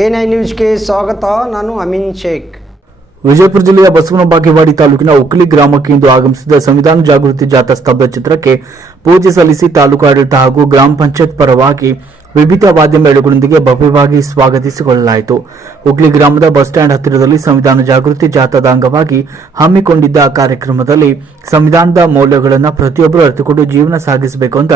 N nine ನ್ಯೂಸ್ಗೆ ಸ್ವಾಗತ, ನಾನು ಅಮೀನ್ ಶೇಖ್. ವಿಜಯಪುರ ಜಿಲ್ಲೆಯ ಬಸವನ ಬಾಗೇವಾಡಿ ತಾಲೂಕಿನ ಉಕ್ಲಿ ಗ್ರಾಮಕ್ಕೆ ಇಂದು ಆಗಮಿಸಿದ ಸಂವಿಧಾನ ಜಾಗೃತಿ ಜಾಥಾ ಸ್ತಬ್ಧ ಚಿತ್ರಕ್ಕೆ ಪೂಜೆ ಸಲ್ಲಿಸಿ ತಾಲೂಕಾಡಳಿತ ಹಾಗೂ ಗ್ರಾಮ ಪಂಚಾಯತ್ ಪರವಾಗಿ ವಿವಿಧ ವಾದ್ಯ ಮೇಳಗಳೊಂದಿಗೆ ಭವ್ಯವಾಗಿ ಸ್ವಾಗತಿಸಿಕೊಳ್ಳಲಾಯಿತು. ಹುಗ್ಲಿ ಗ್ರಾಮದ ಬಸ್ ಸ್ಟ್ಯಾಂಡ್ ಹತ್ತಿರದಲ್ಲಿ ಸಂವಿಧಾನ ಜಾಗೃತಿ ಜಾಥಾದ ಅಂಗವಾಗಿ ಹಮ್ಮಿಕೊಂಡಿದ್ದ ಕಾರ್ಯಕ್ರಮದಲ್ಲಿ ಸಂವಿಧಾನದ ಮೌಲ್ಯಗಳನ್ನು ಪ್ರತಿಯೊಬ್ಬರು ಅರಿತುಕೊಂಡು ಜೀವನ ಸಾಗಿಸಬೇಕು ಅಂತ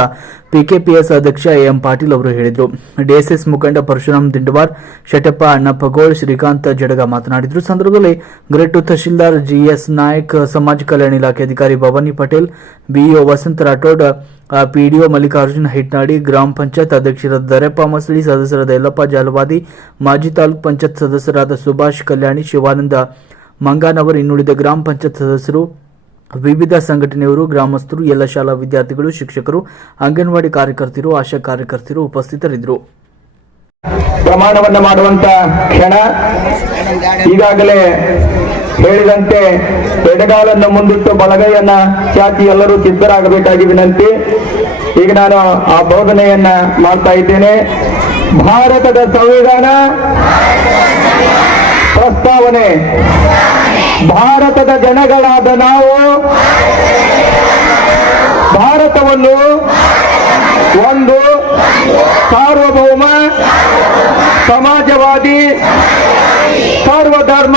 ಪಿಕೆಪಿಎಸ್ ಅಧ್ಯಕ್ಷ ಎಂ ಪಾಟೀಲ್ ಅವರು ಹೇಳಿದರು. ಡಿಎಸ್ಎಸ್ ಮುಖಂಡ ಪರಶುರಾಮ್ ದಿಂಡವಾರ್, ಶೆಟ್ಟಪ್ಪ ಅಣ್ಣಪ್ಪಗೋಳ್ ಶ್ರೀಕಾಂತ್ ಜಡಗ ಮಾತನಾಡಿದರು. ಸಂದರ್ಭದಲ್ಲಿ ಗ್ರೇಟ್ ತಹಶೀಲ್ದಾರ್ ಜಿಎಸ್ ನಾಯಕ್, ಸಮಾಜ ಕಲ್ಯಾಣ ಇಲಾಖೆ ಅಧಿಕಾರಿ ಭವಾನಿ ಪಟೇಲ್ ಬಿಇಒ ವಸಂತ ರಾಠೋಡ್ ಪಿಡಿಒ ಮಲ್ಲಿಕಾರ್ಜುನ್ ಹಿಟ್ನಾಡಿ ಗ್ರಾಮ ಪಂಚಾಯತ್ ಅಧ್ಯಕ್ಷರಾದ ದರೆಪ್ಪ ಮಸಳಿ ಸದಸ್ಯರಾದ ಯಲ್ಲಪ್ಪ ಜಾಲವಾದಿ, ಮಾಜಿ ತಾಲೂಕ್ ಪಂಚಾಯತ್ ಸದಸ್ಯರಾದ ಸುಭಾಷ್ ಕಲ್ಯಾಣಿ, ಶಿವಾನಂದ ಮಂಗಾನವರ್ ಇನ್ನುಳಿದ ಗ್ರಾಮ ಪಂಚಾಯತ್ ಸದಸ್ಯರು, ವಿವಿಧ ಸಂಘಟನೆಯವರು, ಗ್ರಾಮಸ್ಥರು, ಎಲ್ಲ ಶಾಲಾ ವಿದ್ಯಾರ್ಥಿಗಳು, ಶಿಕ್ಷಕರು, ಅಂಗನವಾಡಿ ಕಾರ್ಯಕರ್ತರು ಆಶಾ ಕಾರ್ಯಕರ್ತರು ಉಪಸ್ಥಿತರಿದ್ದರು. ಪ್ರಮಾಣವನ್ನ ಮಾಡುವಂತ ಕ್ಷಣ ಈಗಾಗಲೇ ಹೇಳಿದಂತೆ ಎಡಗಾಲನ್ನು ಮುಂದಿಟ್ಟು ಬಲಗೈಯನ್ನ ಚಾಚಿ ಎಲ್ಲರೂ ಸಿದ್ಧರಾಗಬೇಕಾಗಿ ವಿನಂತಿ. ಈಗ ನಾನು ಆ ಬೋಧನೆಯನ್ನ ಮಾಡ್ತಾ ಇದ್ದೇನೆ. ಭಾರತದ ಸಂವಿಧಾನ ಪ್ರಸ್ತಾವನೆ. ಭಾರತದ ಜನಗಳಾದ ನಾವು ಭಾರತವನ್ನು ಒಂದು ಸಾರ್ವಭೌಮ, ಸಮಾಜವಾದಿ, ಸರ್ವಧರ್ಮ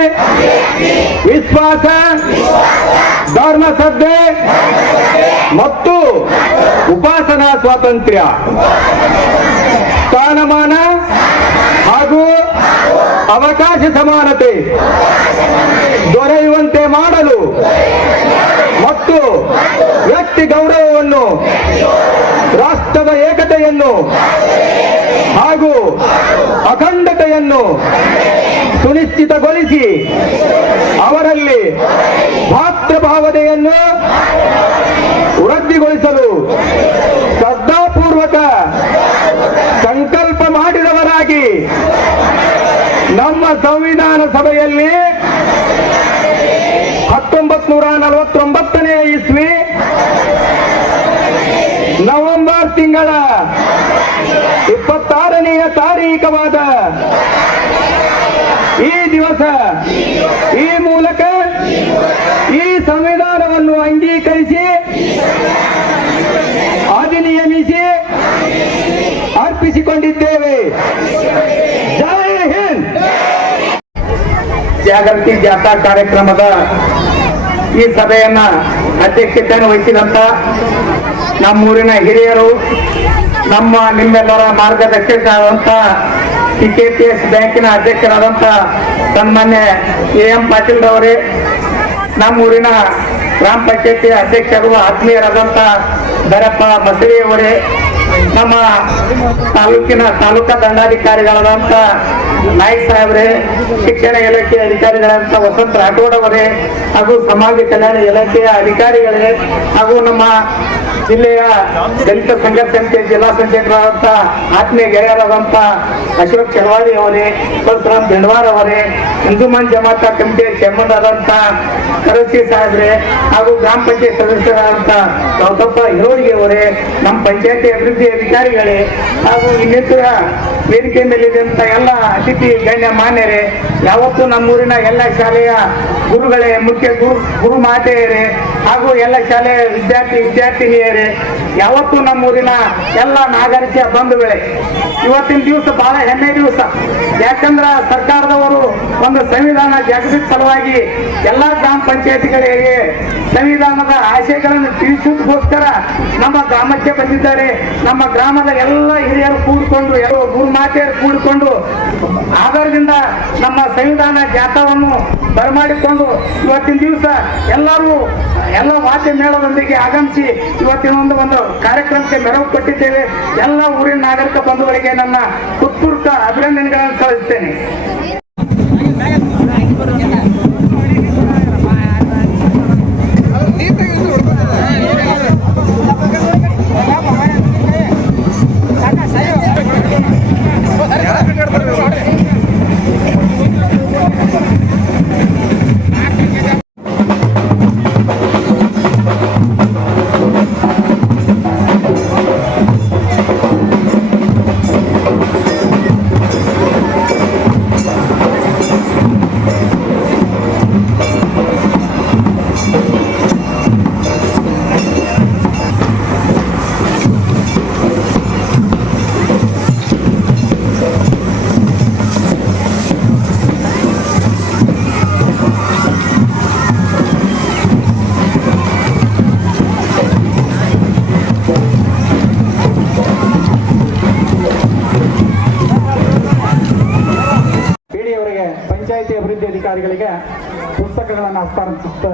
ವಿಶ್ವಾಸ, ಧರ್ಮ ಶ್ರದ್ಧೆ ಮತ್ತು ಉಪಾಸನಾ ಸ್ವಾತಂತ್ರ್ಯ. ಸ್ಥಾನಮಾನ ಹಾಗೂ ಅವಕಾಶ ಸಮಾನತೆ ದೊರೆಯುವಂತೆ ಮಾಡಲು ಮತ್ತು ವ್ಯಕ್ತಿ ಗೌರವವನ್ನು ರಾಷ್ಟ್ರದ ಏಕತೆಯನ್ನು ಹಾಗೂ ಅಖಂಡತೆಯನ್ನು ಸುನಿಶ್ಚಿತಗೊಳಿಸಿ ಅವರಲ್ಲಿ ಭಾತೃಭಾವನೆಯನ್ನು ವೃದ್ಧಿಗೊಳಿಸಲು ಶ್ರದ್ಧಾಪೂರ್ವಕ ಸಂಕಲ್ಪ ಮಾಡಿದವರಾಗಿ ನಮ್ಮ ಸಂವಿಧಾನ ಸಭೆಯಲ್ಲಿ ಹತ್ತೊಂಬತ್ ನೂರ ನಲವತ್ತೊಂಬತ್ತನೇ ಇಸ್ವಿ ತಿಂಗಳ. ಇಪ್ಪತ್ತಾರನೆಯ ತಾರೀಖವಾದ ಈ ದಿವಸ, ಈ ಮೂಲಕ ಈ ಸಂವಿಧಾನವನ್ನು ಅಂಗೀಕರಿಸಿ, ಅಧಿನಿಯಮಿಸಿ ಅರ್ಪಿಸಿಕೊಂಡಿದ್ದೇವೆ. ಜಾಗೃತಿ ಜಾಥಾ ಕಾರ್ಯಕ್ರಮದ ಈ ಸಭೆಯನ್ನ ಅಧ್ಯಕ್ಷತೆಯನ್ನು ವಹಿಸಿದಂತ ನಮ್ಮೂರಿನ ಹಿರಿಯರು, ನಮ್ಮ ನಿಮ್ಮೆಲ್ಲರ ಮಾರ್ಗದರ್ಶಕರಾದಂಥ ಸಿ ಕೆ ಪಿ ಎಸ್ ಬ್ಯಾಂಕಿನ ಅಧ್ಯಕ್ಷರಾದಂಥ ಸನ್ಮಾನ್ಯ ಎ ಎಂ ಪಾಟೀಲ್ ರವರೇ ನಮ್ಮೂರಿನ ಗ್ರಾಮ ಪಂಚಾಯತಿ ಅಧ್ಯಕ್ಷರು ಆತ್ಮೀಯರಾದಂಥ ದರಪ್ಪ ಮಸಳಿ ಅವರೇ, ನಮ್ಮ ತಾಲೂಕಿನ ತಾಲೂಕಾ ದಂಡಾಧಿಕಾರಿಗಳಾದಂಥ ನಾಯಕ್ ಸಾಹೇಬ್ರೆ, ಶಿಕ್ಷಣ ಇಲಾಖೆ ಅಧಿಕಾರಿಗಳಂತ ವಸಂತ ರಾಠೋಡ್ ಅವರೇ ಹಾಗೂ ಸಮಾಜ ಕಲ್ಯಾಣ ಇಲಾಖೆಯ ಅಧಿಕಾರಿಗಳೇ ಹಾಗೂ ನಮ್ಮ ಜಿಲ್ಲೆಯ ದಲಿತ ಸಂಘರ್ಷ ಸಮಿತಿ ಜಿಲ್ಲಾ ಸಂಚಾಲಕರಾದಂಥ ಆತ್ಮೀಯ ಗೆಳೆಯರಾದಂಥ ಅಶೋಕ್ ಚಲವಾಡಿ ಅವರೇ, ಪರಶುರಾಮ್ ಬೆಂಡವಾರ್ ಅವರೇ ಹಿಂದೂಮಾನ್ ಜಮಾತ ಕಮಿಟಿಯ ಚೇರ್ಮನ್ ಆದಂಥ ಕರಸಿ ಸಾಹೇಬ್ರೆ ಹಾಗೂ ಗ್ರಾಮ ಪಂಚಾಯತ್ ಸದಸ್ಯರಾದಂಥ ಗೌತಪ್ಪ ಹಿರೋಡಿಗೆ ಅವರೇ, ನಮ್ಮ ಪಂಚಾಯತಿ ಅಭಿವೃದ್ಧಿ ಅಧಿಕಾರಿಗಳೇ ಹಾಗೂ ಇನ್ನಿತರ ವೇದಿಕೆ ಮೇಲಿದ್ದಂಥ ಎಲ್ಲ ಅತಿಥಿ, ಗಣ್ಯ, ಮಾನ್ಯರೇ, ಯಾವತ್ತೂ ನಮ್ಮೂರಿನ ಎಲ್ಲ ಶಾಲೆಯ ಗುರುಗಳೇ, ಮುಖ್ಯ ಗುರು ಗುರು ಮಾತೆಯರೇ ಹಾಗೂ ಎಲ್ಲ ಶಾಲೆಯ ವಿದ್ಯಾರ್ಥಿ, ವಿದ್ಯಾರ್ಥಿನಿಯರೇ, ಯಾವತ್ತೂ ನಮ್ಮೂರಿನ ಎಲ್ಲ ನಾಗರಿಕ ಬಂಧುಗಳೇ, ಇವತ್ತಿನ ದಿವಸ ಬಹಳ ಹೆಮ್ಮೆ ದಿವಸ. ಯಾಕಂದ್ರ ಸರ್ಕಾರದವರು ಒಂದು ಸಂವಿಧಾನ ಜಾಗೃತಿ ಸಲುವಾಗಿ ಎಲ್ಲಾ ಗ್ರಾಮ ಪಂಚಾಯತಿಗಳಿಗೆ ಸಂವಿಧಾನದ ಆಶಯಗಳನ್ನು ತಿಳಿಸುವುದಕ್ಕೋಸ್ಕರ ನಮ್ಮ ಗ್ರಾಮಕ್ಕೆ ಬಂದಿದ್ದಾರೆ. ನಮ್ಮ ಗ್ರಾಮದ ಎಲ್ಲ ಹಿರಿಯರು ಕೂಡಿಕೊಂಡು ಎಲ್ಲ ಗುರುಮಾತೆಯರು ಕೂಡಿಕೊಂಡು ಆಧಾರದಿಂದ ನಮ್ಮ ಸಂವಿಧಾನ ಜಾಥಾವನ್ನು ಬರಮಾಡಿಕೊಂಡು ಇವತ್ತಿನ ದಿವಸ ಎಲ್ಲರೂ ಎಲ್ಲ ವಾದ್ಯ ಮೇಳದೊಂದಿಗೆ ಆಗಮಿಸಿ ಇವತ್ತಿನ ಒಂದು ಒಂದು ಕಾರ್ಯಕ್ರಮಕ್ಕೆ ಮೆರವು ಕೊಟ್ಟಿದ್ದೇವೆ. ಎಲ್ಲ ಊರಿನ ನಾಗರಿಕ ಬಂಧುಗಳಿಗೆ ನನ್ನ ಹೃತ್ಪೂರ್ವಕ ಅಭಿನಂದನೆಗಳನ್ನು ಸಲ್ಲಿಸ್ತೇನೆ ಅಧಿಕಾರಿಗಳಿಗೆ ಪುಸ್ತಕಗಳನ್ನು ಹಸ್ತಾಂತರಿಸ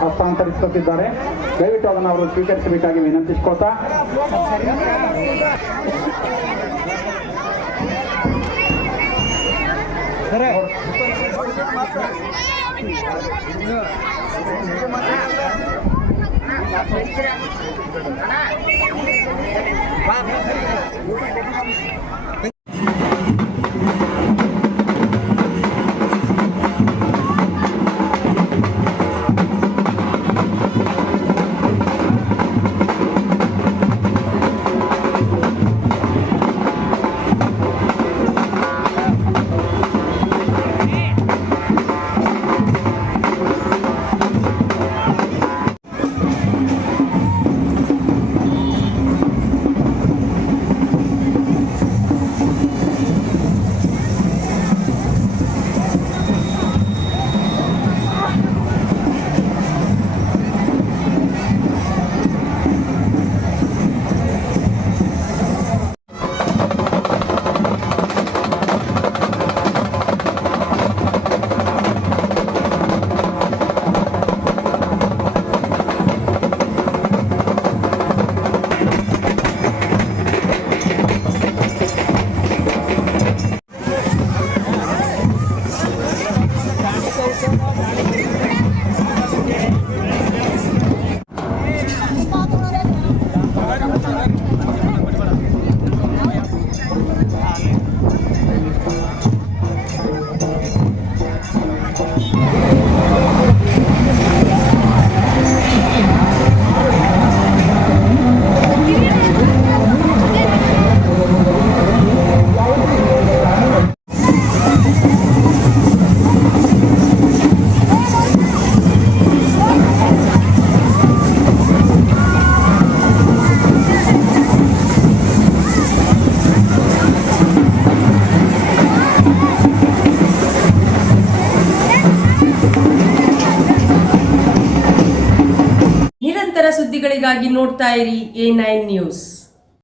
ಹಸ್ತಾಂತರಿಸುತ್ತಿದ್ದಾರೆ ದಯವಿಟ್ಟು ಅದನ್ನು ಅವರು ಸ್ವೀಕರಿಸಬೇಕಾಗಿ ವಿನಂತಿಸ್ಕೊಳ್ತಾ ನಿರಂತರ ನೋಡ್ತಾ ಇರಿ ಎ ನೈನ್ ನ್ಯೂಸ್.